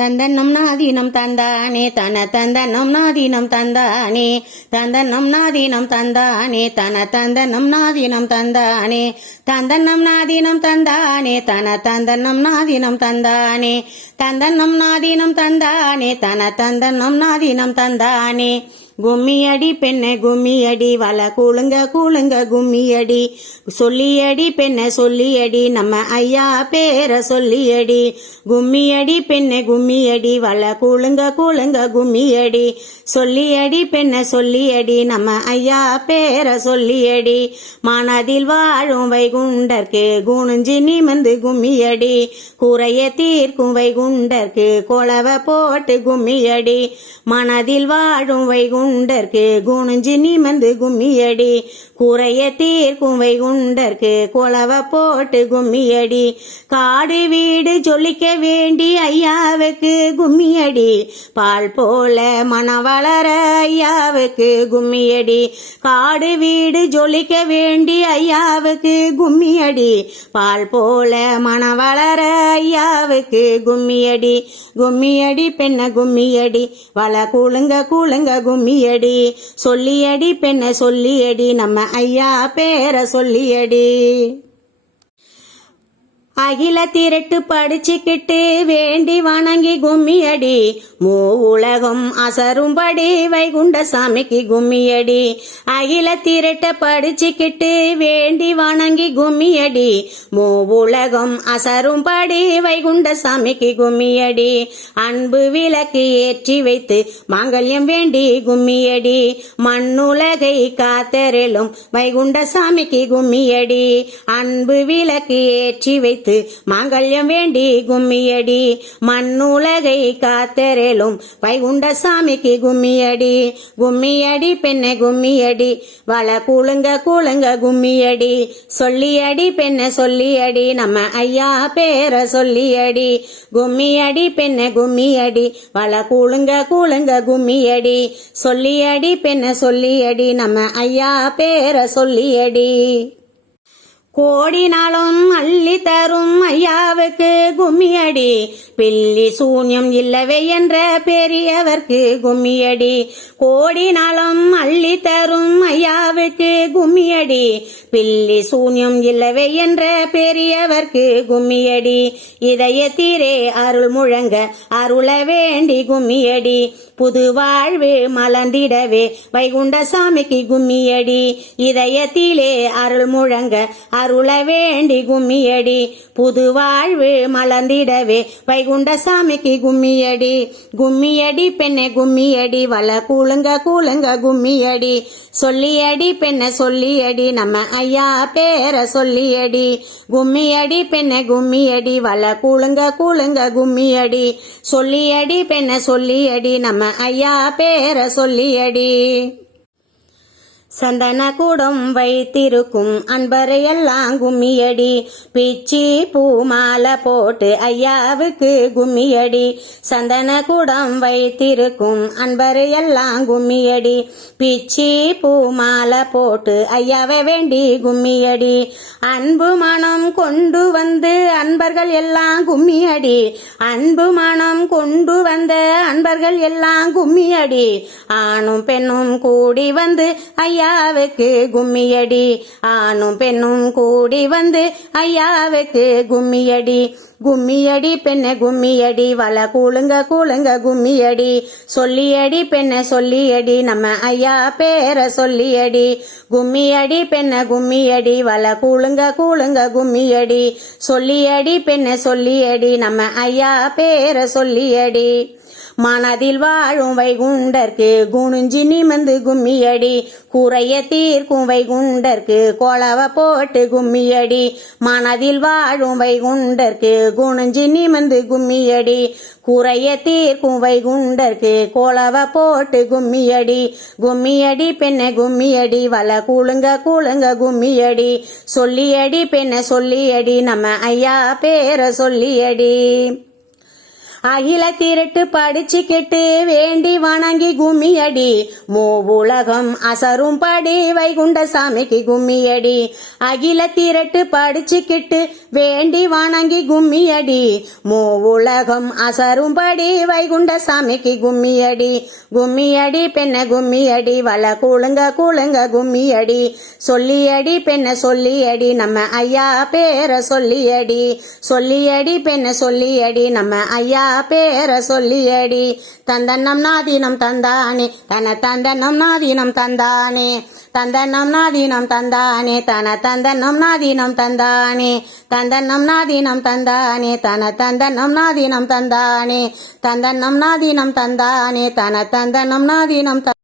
தந்தன்னம் நாதீனம் தந்தானே தன தந்தன்னம் நாதீனம் தந்தானே தந்தன்னம் நாதீனம் தந்தானே தன தந்தன்னம் நாதீனம் தந்தானே தந்தன்னம் நாதீனம் தந்தானே தன தந்தன்னம் நாதீனம் தந்தானே தந்தன்னம் நாதீனம் தந்தானே தன தந்தன்னம் நாதீனம் தந்தானே. கும்மியடி பெண்ணை கும்மியடி வல கூழுங்க கூழுங்க கும்மியடி. சொல்லியடி பெண்ணை சொல்லியடி நம்ம ஐயா பேர சொல்லியடி. கும்மியடி பெண்ணை கும்மியடி வல கூழுங்க கூழுங்க கும்மியடி. சொல்லியடி பெண்ணை சொல்லியடி நம்ம ஐயா பேர சொல்லியடி. மனதில் வாழும் வைகுண்டர்க்கு குணிஞ்சு நிமிந்து கும்மியடி. குறைய தீர்க்கும் வைகுண்டர்க்கு கொலவ போட்டு கும்மியடி. மனதில் வாழும் வைகுண்ட வைகுண்டர்க்கு குணிஞ்சு நிமிந்து கும்மியடி. குறைய தீர்க்கும் வைகுண்டர்க்கு கொலவ போட்டு கும்மியடி. காடு வீடு சொல்லிக்க வேண்டி ஐயாவுக்கு கும்மியடி. பால் போல மனம் வளர ஐயாவுக்கு கும்மியடி. காடு வீடு ஜொலிக்க வேண்டி ஐயாவுக்கு கும்மியடி. பால் போல மனம் வளர ஐயாவுக்கு கும்மியடி கும்மியடி பெண்ண கும்மியடி வள கூழுங்க கூழுங்க கும்மியடி. சொல்லியடி பெண்ண சொல்லியடி நம்ம ஐயா பேர சொல்லியடி. அகில திரட்டு படிச்சுக்கிட்டு வேண்டி வணங்கி கும்மியடி. மூ உலகம் அசரும்படி வைகுண்ட சாமிக்கு கும்மியடி. அகில திரட்ட படிச்சுக்கிட்டு வேண்டி வணங்கி கும்மியடி. மூ உலகம் அசரும்படி வைகுண்ட சாமிக்கு கும்மியடி. அன்பு விளக்கு ஏற்றி வைத்து மாங்கல்யம் வேண்டி கும்மியடி. மண்ணுலகை காத்தரெலும் வைகுண்ட சாமிக்கு கும்மியடி. அன்பு விளக்கு ஏற்றி வைத்து காத்து மாங்கல்யம் வேண்டி கும்மியடி. மண்ணுலகை காத்தெரலும் வைகுண்ட சாமிக்கு கும்மியடி. கும்மியடி பெண்ணை கும்மியடி. வள கூழுங்க கூழுங்க கும்மியடி. சொல்லியடி பெண்ணை சொல்லியடி. நம்ம ஐயா பேர சொல்லியடி. கும்மியடி பெண்ணை கும்மியடி. வள கூழுங்க கூழுங்க கும்மியடி. சொல்லியடி பெண்ணை சொல்லியடி. நம்ம ஐயா பேர சொல்லியடி. கோடினாலும் அள்ளி தரும் ஐயாவுக்கு கும்மியடி. பில்லி சூன்யம் இல்லவே என்ற பெரியவர்க்கு கும்மியடி. கோடி நலம் அள்ளி தரும் ஐயாவுக்கு கும்மியடி. பில்லி சூன்யம் இல்லவே என்ற பெரியவர்க்கு கும்மியடி. இதயத்தீரே அருள் முழங்க அருள வேண்டி கும்மியடி. புது வாழ்வு மலர்ந்திடவே வைகுண்ட சாமிக்கு கும்மியடி. இதயத்திலே அருள் முழங்க அருள வேண்டி கும்மியடி. புது வாழ்வு மலர்ந்திடவே வைகுண்ட சாமிக்கு கும்மியடி. கும்மியடி பெண்ணை கும்மியடி. வல கூழுங்க கூழுங்க கும்மியடி. சொல்லியடி பெண்ணை சொல்லியடி. நம்ம ஐயா பேர சொல்லியடி. கும்மியடி பெண்ணை கும்மியடி. வல கூழுங்க கூழுங்க கும்மியடி. சொல்லியடி பெண்ணை சொல்லியடி. நம்ம ஐயா பேர சொல்லியடி. சந்தன கூடம் வைத்திருக்கும் அன்பரையெல்லாம் கும்மியடி. பிச்சி பூ மாலை போட்டு ஐயாவுக்கு கும்மியடி. சந்தன கூடம் வைத்திருக்கும் அன்பரையெல்லாம் கும்மியடி. பிச்சி பூ மாலை போட்டு ஐயாவை வேண்டி கும்மியடி. அன்பு மனம் கொண்டு வந்து அன்பர்கள் எல்லாம் கும்மியடி. அன்பு மனம் கொண்டு வந்த அன்பர்கள் எல்லாம் கும்மியடி. ஆணும் பெண்ணும் கூடி வந்து ஐயா ஐயாவுக்கு கும்மியடி. ஆணும் பெண்ணும் கூடி வந்து ஐயாவுக்கு கும்மியடி. கும்மியடி பெண்ண கும்மியடி வள கூழுங்க கூழுங்க கும்மியடி. சொல்லியடி பெண்ண சொல்லியடி நம்ம ஐயா பேர சொல்லியடி. கும்மியடி பெண்ண கும்மியடி வள கூழுங்க கூழுங்க கும்மியடி. சொல்லியடி பெண்ண சொல்லியடி நம்ம ஐயா பேர சொல்லியடி. மனதில் வாழும் வைகுண்டர்க்கு குணிஞ்சு நிமிந்து கும்மியடி. குறைய தீர்க்கும் வைகுண்டர்க்கு கொளவ போட்டு கும்மியடி. மனதில் வாழும் வைகுண்டர்க்கு குணிஞ்சு நிமிந்து கும்மியடி. குறைய தீர்க்கும் வைகுண்டர்க்கு கொளவ போட்டு கும்மியடி. கும்மியடி பெண்ணை கும்மியடி வள கூழுங்க கூழுங்க கும்மியடி. சொல்லியடி பெண்ணை சொல்லியடி நம்ம ஐயா பேர சொல்லியடி. அகில திரட்டு படிச்சுக்கிட்டு வேண்டி வணங்கி கும்மியடி. மூ உலகம் அசரும் படி வைகுண்ட சாமிக்கு கும்மியடி. அகில திரட்டு படிச்சுக்கிட்டு வேண்டி வணங்கி கும்மியடி. மூ உலகம் அசரும்படி வைகுண்ட சாமிக்கு கும்மியடி. கும்மியடி பெண்ண கும்மியடி வள கூழுங்க கூழுங்க கும்மியடி. சொல்லியடி பெண்ண சொல்லியடி நம்ம ஐயா பேர சொல்லியடி. சொல்லியடி பெண்ண சொல்லியடி நம்ம ஐயா பேர சொல்லியடி தந்தன்னம் நாதீனம் தந்தானே தன தந்தன்னம் நாதீனம் தந்தானே தந்தன்னம் நாதீனம் தந்தானே தன தந்தன்னம் நாதீனம் தந்தானே தந்தன்னம் நாதீனம் தந்தானே தன தந்தன்னம் நாதீனம் தந்தானே தந்தன்னம் நாதீனம் தந்தானே தன தந்தன்னம் நாதீனம் த